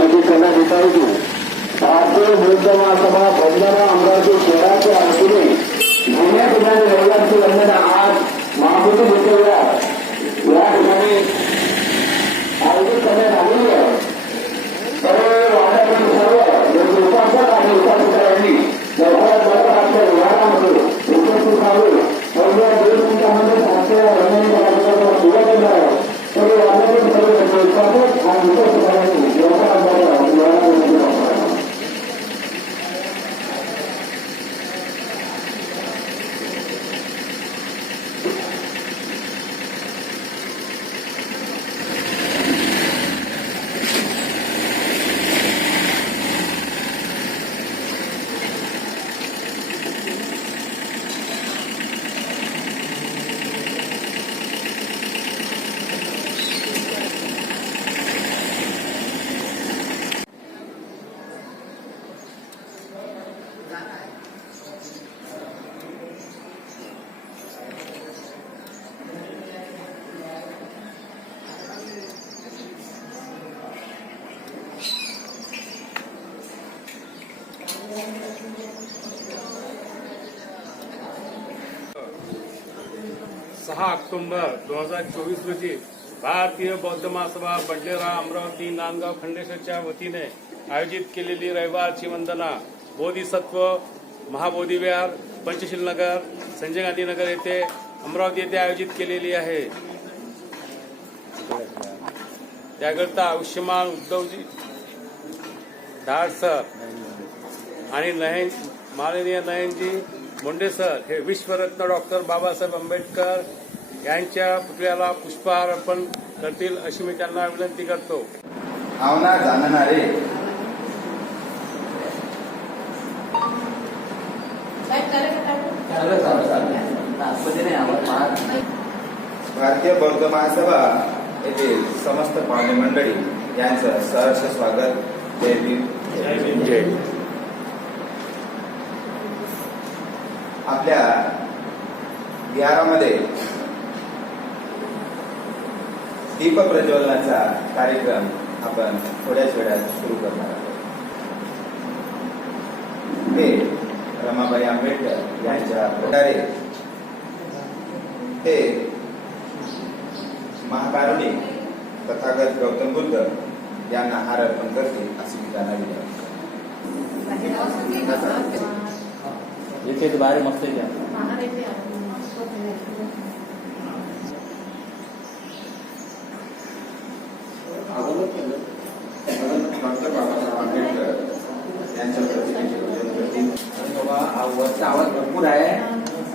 सूचित करण्यात येत आहे की भारतीय बौद्ध महासभा बंजारा अमरावती शहराच्या वतीने जुन्या ठिकाणी रविवारची वंदना आज महाभूती विद्यालया या ठिकाणी आयोजित करण्यात आलेली आहे सर्व वाड्यातील सर्व जे उपासक आणि उपासिकांनी लवकरात लवकर आपल्या विभागामध्ये उपस्थित राहून पहिल्या दीड मिनिटामध्ये आजच्या रंगणी कार्यक्रमाला सुरुवात करणार आहे सर्व वाड्यातील सर्व उपासक आणि उपासिकांनी लवकरात लवकर आपल्या विभागामध्ये उपस्थित राहावे. दहा ऑक्टोंबर दोन हजार चोवीस रोजी भारतीय बौद्ध महासभा बंडेरा अमरावती नांदगाव खंडेश्वरच्या वतीने आयोजित केलेली रविवारची वंदना बोधिसत्व महाबोधिविहार पंचशील नगर संजय गांधी नगर येथे अमरावती येथे आयोजित केलेली आहे. त्याकरता आयुष्यमान उद्धवजी धाड सर आणि नयन माननीय नयनजी मुंडे सर हे विश्वरत्न डॉक्टर बाबासाहेब आंबेडकर यांच्या पुतळ्याला पुष्पहार अर्पण करतील अशी मी त्यांना विनंती करतो. आवना जाणणारे. भारतीय बौद्ध महासभा येथे समस्त पाहुणे मंडळी यांचं सहर्ष स्वागत. जय भीम. जय आपल्या विहारामध्ये दीप प्रज्वलनाचा कार्यक्रम आपण थोड्याच वेळात सुरू करणार आहोत. हे रमाबाई आंबेडकर यांच्या प्रकारे हे महाकारुणिक तथागत गौतम बुद्ध यांना हार अर्पण करतील अशी मी त्यांना विनंती इथे बाहेर मस्त डॉक्टर बाबासाहेब आंबेडकर यांच्या बाबा आवाज भरपूर आहे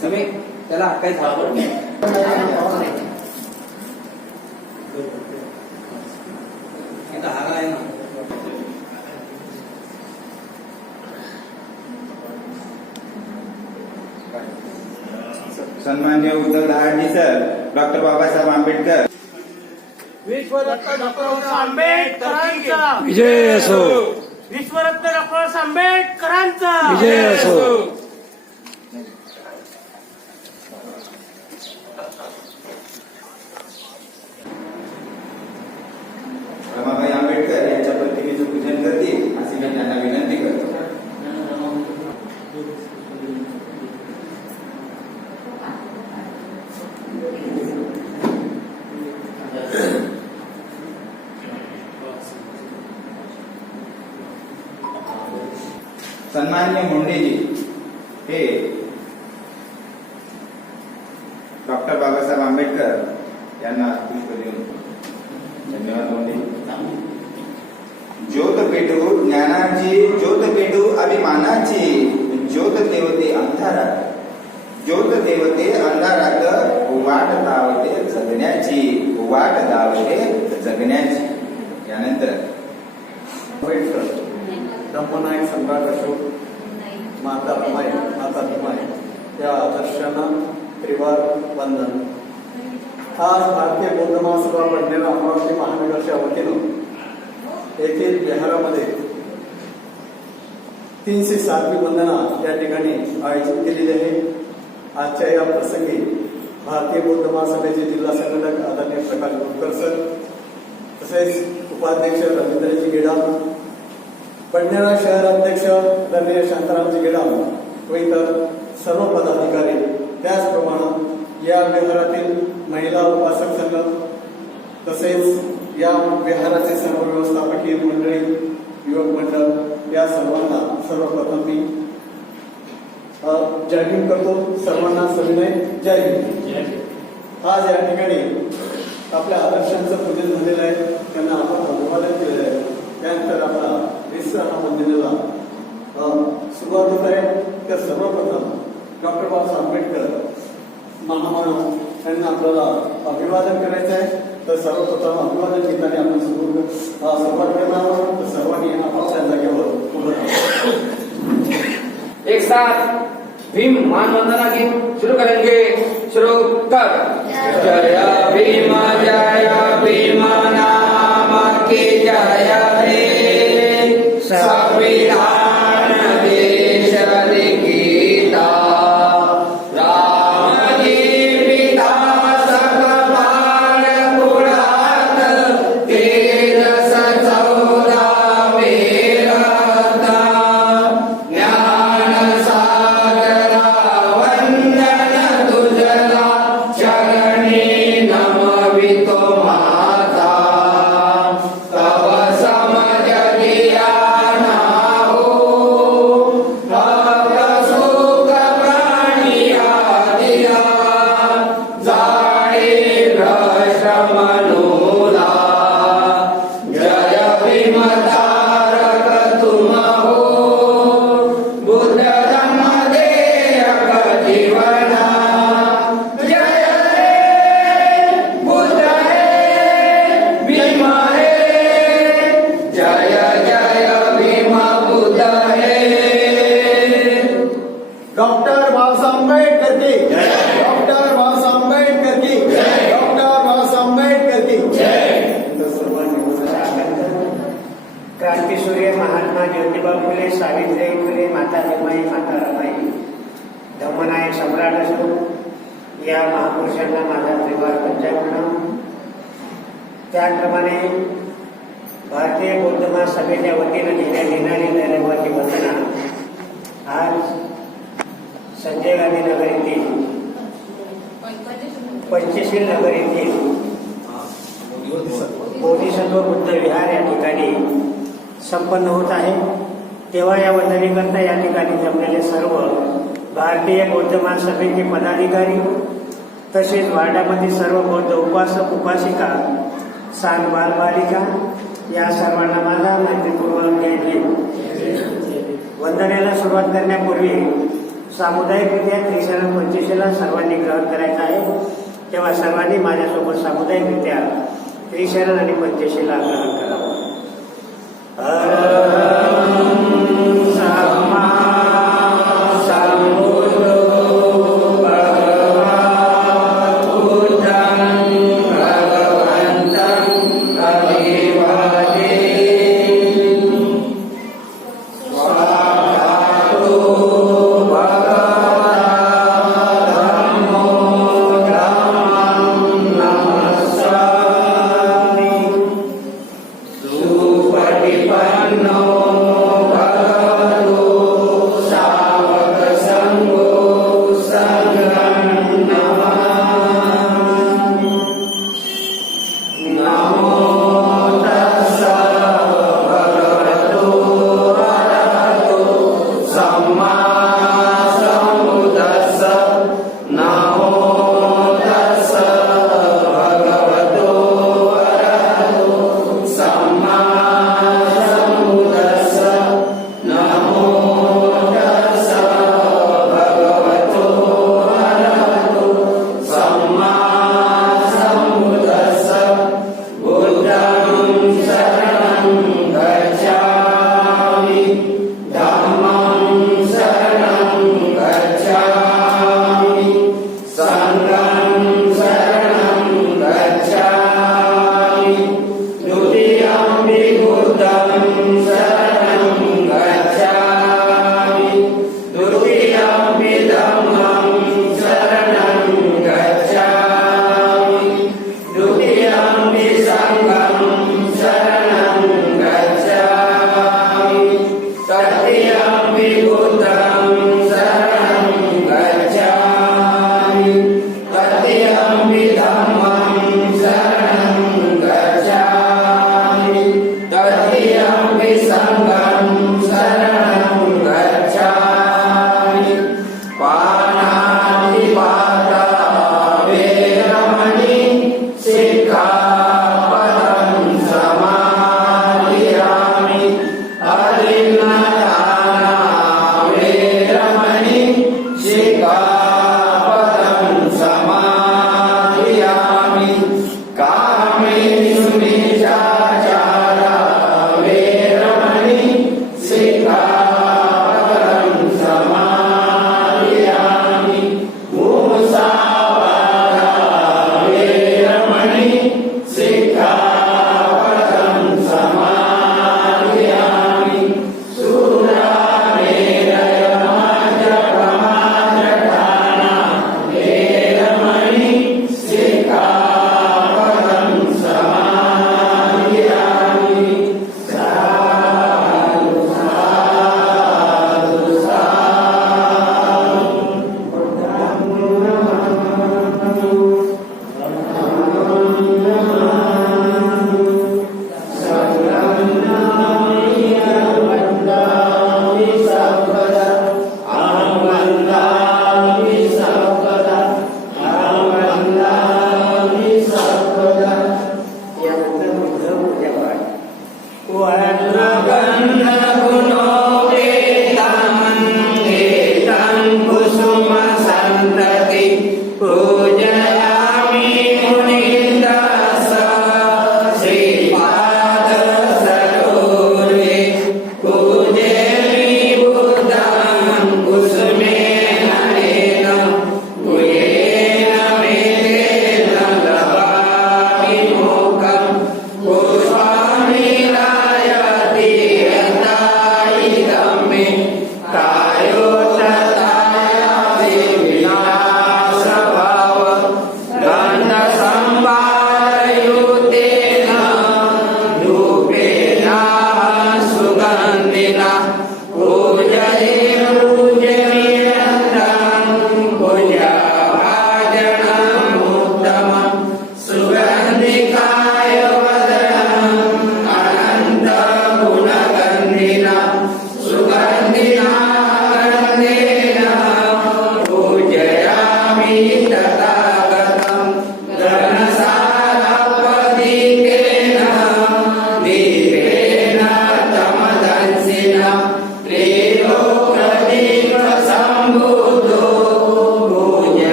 सगळे त्याला काही झालं सन्मान्य उद्धव दहाडी सर डॉक्टर बाबासाहेब आंबेडकर विश्वरत्न डॉक्टर आंबेडकरांचा. विजय असो. विश्वरत्न डॉक्टर आंबेडकरांचा. विजय असो रमाबाई आंबेडकर यांच्या प्रतिमेचे पूजन करतील अशी मी त्यांना विनंती करतो सन्मान्य मुंडेजी हे डॉक्टर बाबासाहेब आंबेडकर यांना पुष्प देऊन धन्यवाद मुंडे ज्योत पेटू ज्ञानाची ज्योत पेटू अभिमानाची ज्योत देवते अंधारात. ज्योत देवते अंधारात वाट दावते जगण्याची वाट दावते जगण्याची. यानंतर आंबेडकर धम्मनायक सम्राट अशोक. माता रमाई माता भीमाई या आदर्शांना त्रिवार वंदन. आज भारतीय बौद्ध महासभा बडनेरा अमरावती महानगरच्या वतीनं येथील बिहारामध्ये तीनशे सातवी वंदना या ठिकाणी आयोजित केलेली आहे. आजच्या या प्रसंगी भारतीय बौद्ध महासभेचे जिल्हा संघटक आदरणीय प्रकाश बोरकर सर तसेच उपाध्यक्ष रवींद्रजी गेडाम बडनेरा शहर अध्यक्ष रणवीर शांतारामजी गेडाम व इतर सर्व पदाधिकारी त्याचप्रमाणे या विहारातील महिला उपासक संघ तसेच या विहाराचे सर्व व्यवस्थापकीय मंडळी युवक मंडळ या सर्वांना सर्वप्रथम मी जय भीम करतो. सर्वांना सविनय. जय भीम. आज या ठिकाणी आपल्या आदर्शांचं पूजन झालेलं आहे. त्यांना आपण अभिवादन केलेलं आहे. त्यानंतर आपला विश्राम मंदिराला अ, सुरुवात होत आहे. तर सर्वप्रथम डॉक्टर बाबासाहेब आंबेडकर महामानव यांना आपल्याला अभिवादन करायचं आहे. तर सर्वप्रथम अभिवादन गीताने आपण सुरू सुरुवात करणार आहोत. तर सर्वांनी आपापल्या जागेवर. एक साथ भीम मान वंदना गीत शुरू करेंगे. शुरू कर. जय भीम जय भीम, नाम की जय हे संविधान त्याप्रमाणे भारतीय बौद्ध महासभेच्या वतीनं घेण्यात येणारी नरेंद्रची वंदना. आज संजय गांधी नगर येथील पंचशील नगर येथील बोधिसत्व बुद्ध विहार या ठिकाणी संपन्न होत आहे. तेव्हा या वंदनेकरता या ठिकाणी जमलेले सर्व भारतीय बौद्ध महासभेचे पदाधिकारी तसेच वार्डामधील सर्व बौद्ध उपासक उपासिका सांग बालबालिका या सर्वांना माझा मैत्रीपूर्वक जय वंदनेला सुरुवात करण्यापूर्वी सामुदायिक सामुदायिकरित्या त्रिशरण पंचशीला सर्वांनी ग्रहण करायचं आहे. तेव्हा सर्वांनी माझ्यासोबत सामुदायिकरित्या त्रिशरण आणि पंचशीला ग्रहण करा.